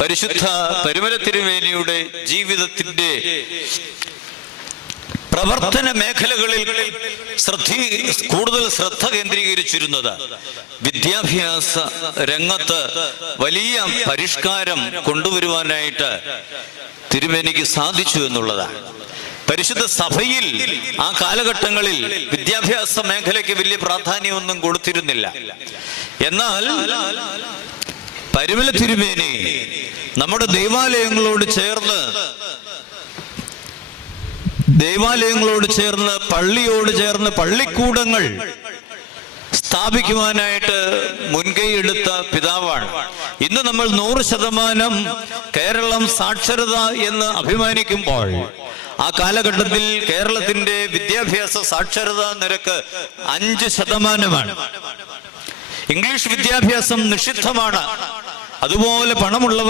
പരിശുദ്ധ പരിമല തിരുവേനിയുടെ ജീവിതത്തിന്റെ പ്രവർത്തന മേഖലകളിൽ ശ്രദ്ധ കൂടുതൽ ശ്രദ്ധ കേന്ദ്രീകരിച്ചിരുന്നത്. വിദ്യാഭ്യാസ രംഗത്ത് വലിയ പരിഷ്കാരം കൊണ്ടുവരുവാനായിട്ട് തിരുമേനിക്ക് സാധിച്ചു എന്നുള്ളതാണ്. പരിശുദ്ധ സഭയിൽ ആ കാലഘട്ടങ്ങളിൽ വിദ്യാഭ്യാസ മേഖലയ്ക്ക് വലിയ പ്രാധാന്യമൊന്നും കൊടുത്തിരുന്നില്ല. എന്നാൽ പരിമല തിരുമേനി നമ്മുടെ ദൈവാലയങ്ങളോട് ചേർന്ന് ദേവാലയങ്ങളോട് ചേർന്ന് പള്ളിയോട് ചേർന്ന് പള്ളിക്കൂടങ്ങൾ സ്ഥാപിക്കുവാനായിട്ട് മുൻകൈ എടുത്ത പിതാവാണ്. ഇന്ന് നമ്മൾ നൂറ് ശതമാനം കേരളം സാക്ഷരത എന്ന് അഭിമാനിക്കുമ്പോൾ ആ കാലഘട്ടത്തിൽ കേരളത്തിന്റെ വിദ്യാഭ്യാസ സാക്ഷരതാ നിരക്ക് അഞ്ച് ശതമാനമാണ്. ഇംഗ്ലീഷ് വിദ്യാഭ്യാസം നിഷിദ്ധമാണ്. അതുപോലെ പണമുള്ളവർ